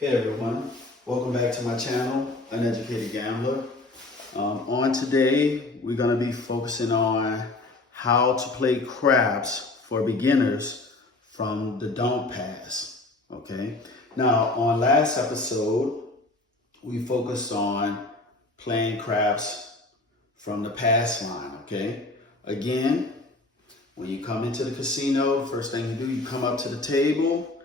Hey everyone, welcome back to my channel, Uneducated Gambler. On today, we're going to be focusing on how to play craps for beginners from the Don't Pass. Okay. Now, on last episode, we focused on playing craps from the pass line. Okay. Again, when you come into the casino, the first thing you do, you come up to the table.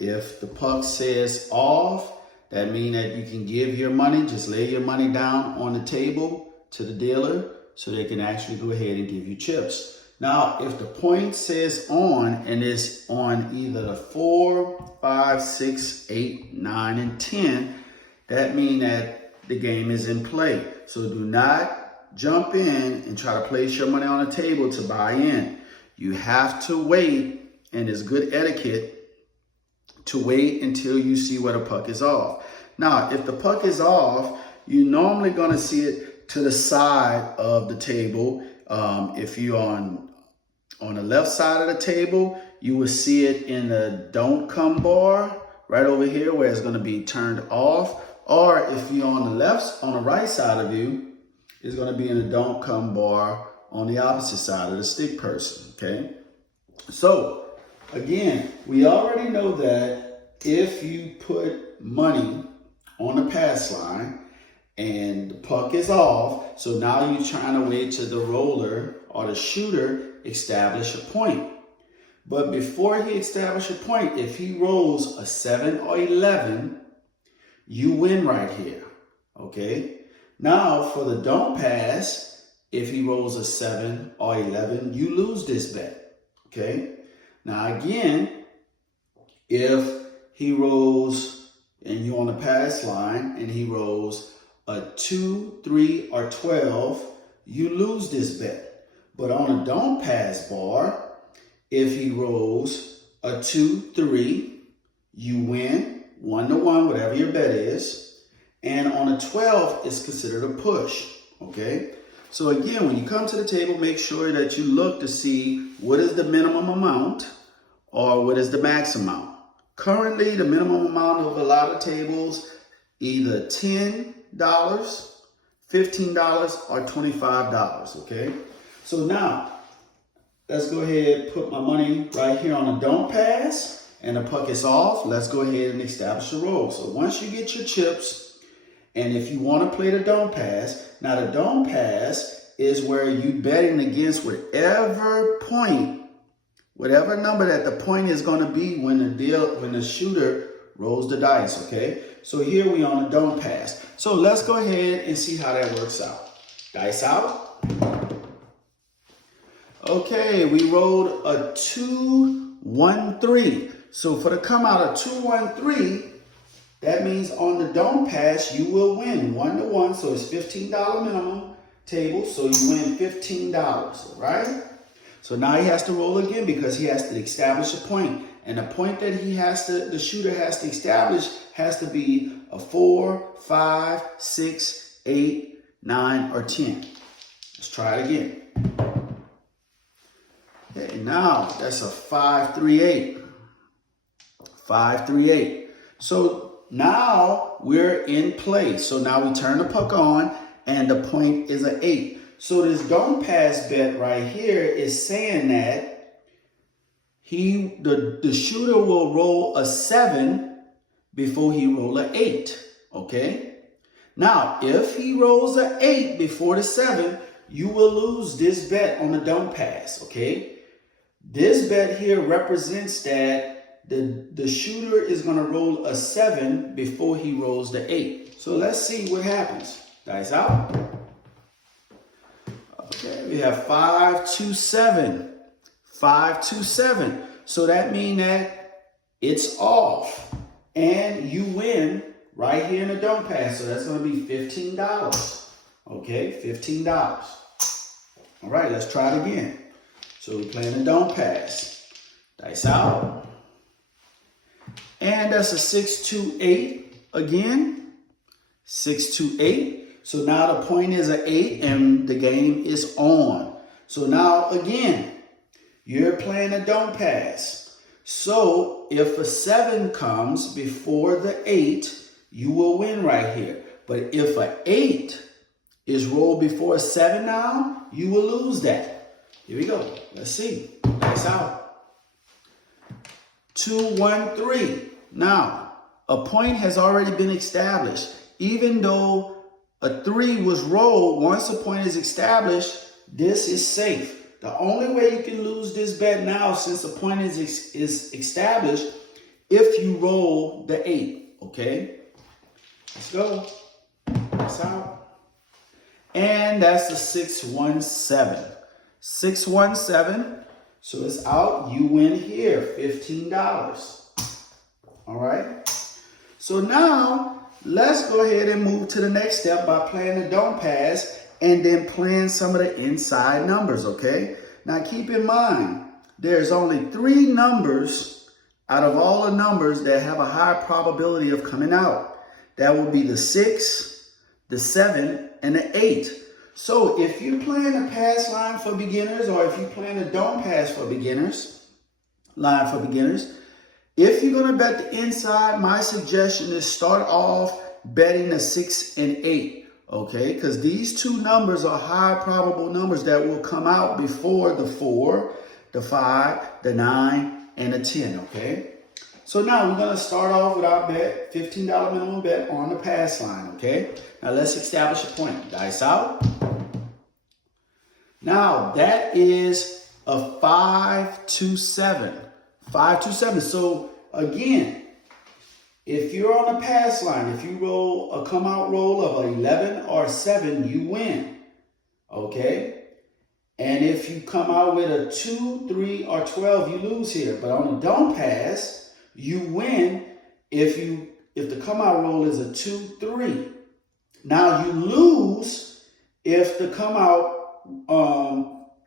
If the puck says off, that means that you can give your money, just lay your money down on the table to the dealer so they can actually go ahead and give you chips. Now, if the point says on and it's on either the 4, 5, 6, 8, 9, and 10, that means that the game is in play. So do not jump in and try to place your money on the table to buy in. You have to wait, and it's good etiquette to wait until you see where the puck is off. Now, if the puck is off, you're normally going to see it to the side of the table. If you're on the left side of the table, you will see it in the don't come bar right over here where it's going to be turned off. Or if you're on the right side of you, it's going to be in the don't come bar on the opposite side of the stick person. Okay. So again, we already know that if you put money on the pass line and the puck is off, so now you're trying to wait till the roller or the shooter establish a point. But before he establishes a point, if he rolls a 7 or 11, you win right here, okay? Now, for the don't pass, if he rolls a 7 or 11, you lose this bet, okay? Now again, if he rolls and you're on the pass line and he rolls a 2, 3, or 12, you lose this bet. But on a don't pass bar, if he rolls a 2, 3, you win 1-1, whatever your bet is. And on a 12, it's considered a push, okay? So again, when you come to the table, make sure that you look to see what is the minimum amount or what is the max amount. Currently, the minimum amount of a lot of tables, either $10, $15, or $25, okay? So now, let's go ahead and put my money right here on a don't pass, and the puck is off. Let's go ahead and establish a roll. So once you get your chips, and if you want to play the don't pass, now the don't pass is where you betting against whatever point, whatever number that the point is going to be when the shooter rolls the dice, okay? So here we on the don't pass. So let's go ahead and see how that works out. Dice out. Okay, we rolled a 2, 1, 3. So for the come out of 2, 1, 3, that means on the don't pass, you will win 1-1. So it's $15 minimum table. So you win $15, right? So now he has to roll again because he has to establish a point. And the point that the shooter has to establish has to be a 4, 5, 6, 8, 9, or 10. Let's try it again. Okay, now that's a 5, 3, 8. 5, 3, 8. So now we're in play. So now we turn the puck on and the point is an 8. So this don't pass bet right here is saying that the shooter will roll a 7 before he roll an 8. Okay. Now, if he rolls an 8 before the 7, you will lose this bet on the don't pass. Okay. This bet here represents that the shooter is going to roll a 7 before he rolls the 8. So let's see what happens. Dice out. Okay, we have 5, 2, 7. 5, 2, 7. So that means that it's off. And you win right here in the don't pass. So that's going to be $15. Okay, $15. All right, let's try it again. So we're playing the don't pass. Dice out. And that's a 6, 2, 8 again. 6, 2, 8. So now the point is an 8 and the game is on. So now again, you're playing a don't pass. So So if a 7 comes before the 8, you will win right here. But if an 8 is rolled before a 7 now, you will lose that. Here we go. Let's see. That's out. 2, 1, 3. Now, a point has already been established. Even though a 3 was rolled, once a point is established, this is safe. The only way you can lose this bet now, since a point is established, if you roll the 8, okay? Let's go. That's out. And that's the 617. 617. So it's out. You win here, $15. All right. So now let's go ahead and move to the next step by playing the don't pass and then playing some of the inside numbers, okay? Now keep in mind, there's only 3 numbers out of all the numbers that have a high probability of coming out. That would be the 6, the 7, and the 8. So if you're playing a pass line for beginners, or if you're playing a don't pass for beginners, line for beginners, if you're going to bet the inside, my suggestion is start off betting the 6 and 8. Okay, because these 2 numbers are high probable numbers that will come out before the 4, the 5, the 9, and the 10, okay? So now we're going to start off with our bet, $15 minimum bet on the pass line, okay? Now let's establish a point. Dice out. Now that is a 5 to 7. 5 to 7. So again, if you're on a pass line, if you roll a come out roll of 11 or 7, you win. Okay? And if you come out with a 2, 3, or 12, you lose here. But on a don't pass, you win if the come out roll is a 2, 3. Now you lose if the come out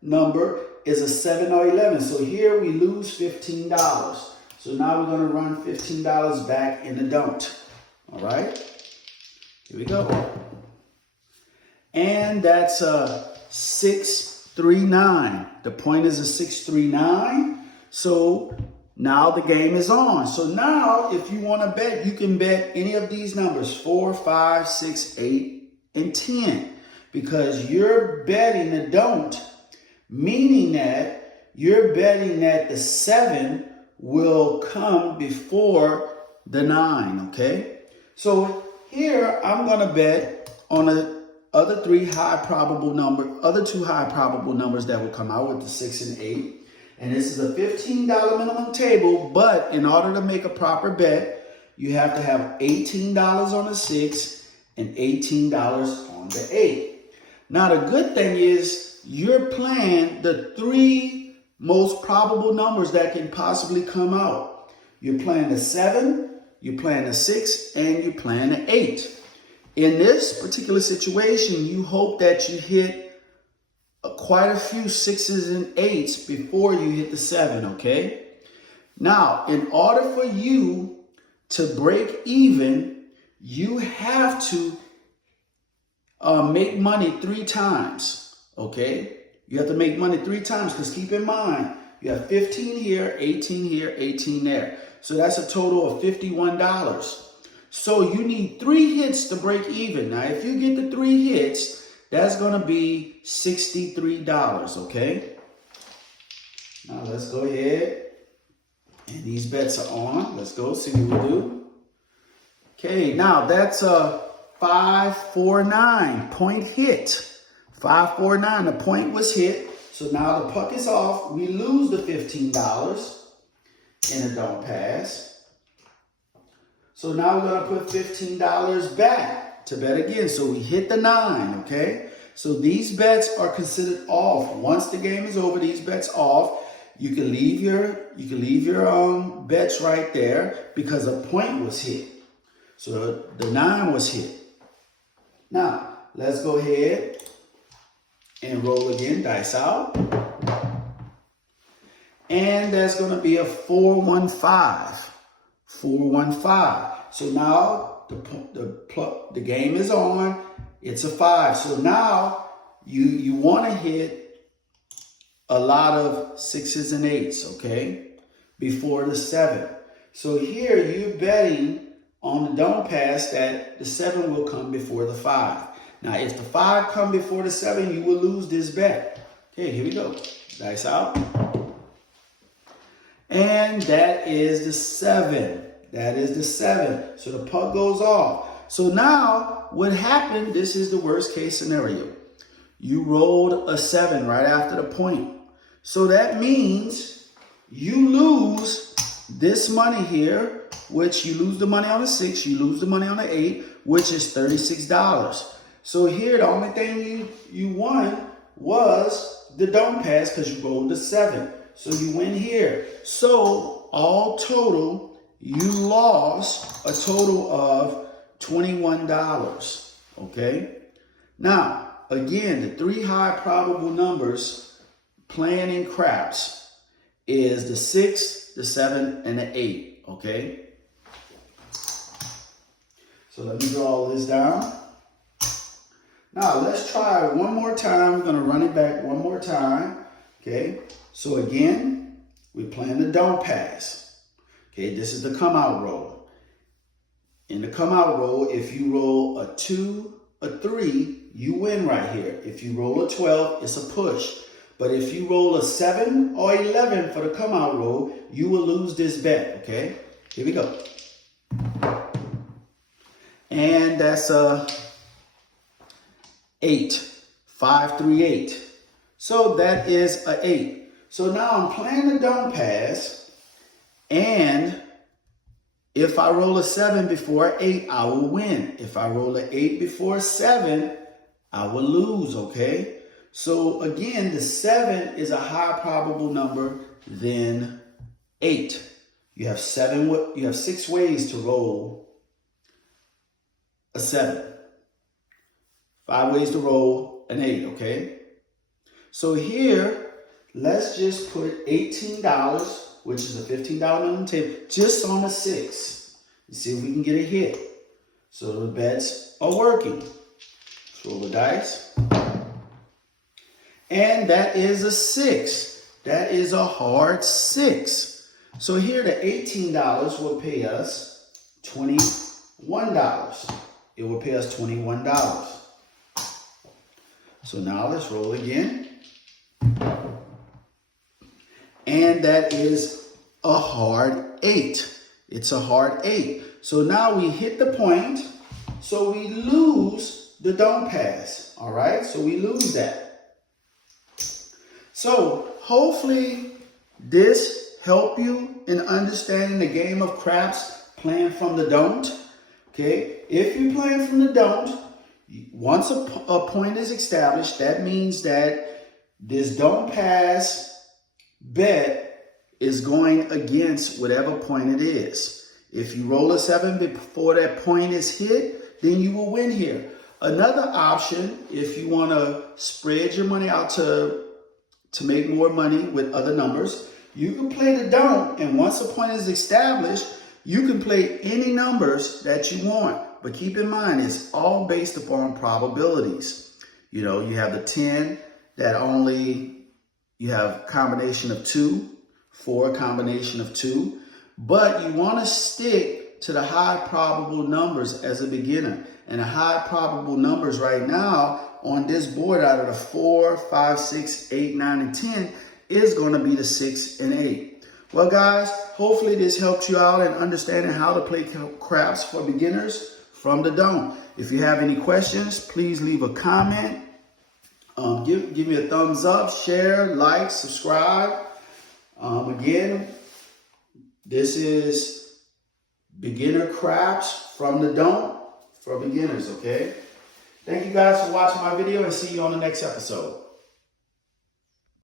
number is a 7 or 11. So here we lose $15. So now we're going to run $15 back in the don't. All right. Here we go. And that's a 639. The point is a 639. So now the game is on. So now if you want to bet, you can bet any of these numbers, 4, 5, 6, 8, and 10. Because you're betting the don't, meaning that you're betting that the 7 will come before the 9, okay? So here I'm going to bet on the other 2 high probable numbers that will come out with the 6 and 8. And this is a $15 minimum table, but in order to make a proper bet, you have to have $18 on the 6 and $18 on the 8. Now the good thing is you're playing the 3 most probable numbers that can possibly come out. You're playing the 7, you're playing the 6, and you're playing the 8. In this particular situation, you hope that you hit quite a few 6s and 8s before you hit the 7, okay? Now, in order for you to break even, you have to make money 3 times, okay? You have to make money 3 times because keep in mind, you have 15 here, 18 here, 18 there. So that's a total of $51. So you need 3 hits to break even. Now, if you get the 3 hits, that's going to be $63, okay? Now, let's go ahead. And these bets are on. Let's go see what we do. Okay, now that's a 549 point hit. 549, the point was hit. So now the puck is off. We lose the $15 in a don't pass. So now we're going to put $15 back to bet again. So we hit the 9, okay? So these bets are considered off. Once the game is over, these bets off. You can leave your bets right there because a point was hit. So the 9 was hit. Now, let's go ahead and roll again, dice out. And that's going to be a 415. 415. So now the game is on. It's a 5. So now you want to hit a lot of 6s and 8s, okay? Before the 7. So here you're betting on the don't pass that the 7 will come before the 5. Now, if the 5 come before the 7, you will lose this bet. Okay, here we go. Dice out. And that is the 7. That is the 7. So the puck goes off. So now what happened, this is the worst case scenario. You rolled a 7 right after the point. So that means you lose this money here, which you lose the money on the 6, you lose the money on the 8, which is $36. So here the only thing you won was the don't pass because you rolled the 7. So you win here. So all total, you lost a total of $21. Okay? Now, again, the 3 high probable numbers playing in craps is the 6, the 7, and the 8. Okay? So let me draw all this down. Now, let's try it one more time. We're going to run it back one more time. Okay? So again, we're playing the don't pass. Okay, this is the come out roll. In the come out roll, if you roll a 2, a 3, you win right here. If you roll a 12, it's a push. But if you roll a 7 or 11 for the come out roll, you will lose this bet. Okay, here we go. And that's a 8, 5, 3, 8. So that is a 8. So now I'm playing the don't pass, and if I roll a 7 before 8, I will win. If I roll an 8 before 7, I will lose, okay? So again, the 7 is a higher probable number than 8. You have 6 ways to roll a 7. 5 ways to roll an 8, okay? So here, let's just put $18, which is a $15 minimum tip, just on a 6. And see if we can get a hit. So the bets are working. Let's roll the dice. And that is a 6. That is a hard 6. So here the $18 will pay us $21. It will pay us $21. So now let's roll again. And that is a hard 8. It's a hard 8. So now we hit the point. So we lose the don't pass. All right. So we lose that. So hopefully this helped you in understanding the game of craps playing from the don't. Okay. If you're playing from the don't, once a point is established, that means that this don't pass bet is going against whatever point it is. If you roll a 7 before that point is hit, then you will win here. Another option, if you want to spread your money out to make more money with other numbers, you can play the don't, and once a point is established, you can play any numbers that you want. But keep in mind, it's all based upon probabilities. You know, you have the 10 that you have combination of 2, 4 combination of 2, but you want to stick to the high probable numbers as a beginner. And the high probable numbers right now on this board out of the 4, 5, 6, 8, 9, and 10 is going to be the 6 and 8. Well, guys, hopefully this helps you out in understanding how to play craps for beginners from the don't. If you have any questions, please leave a comment. Give me a thumbs up, share, like, subscribe. Again, this is beginner craps from the don't for beginners, okay? Thank you guys for watching my video, and see you on the next episode.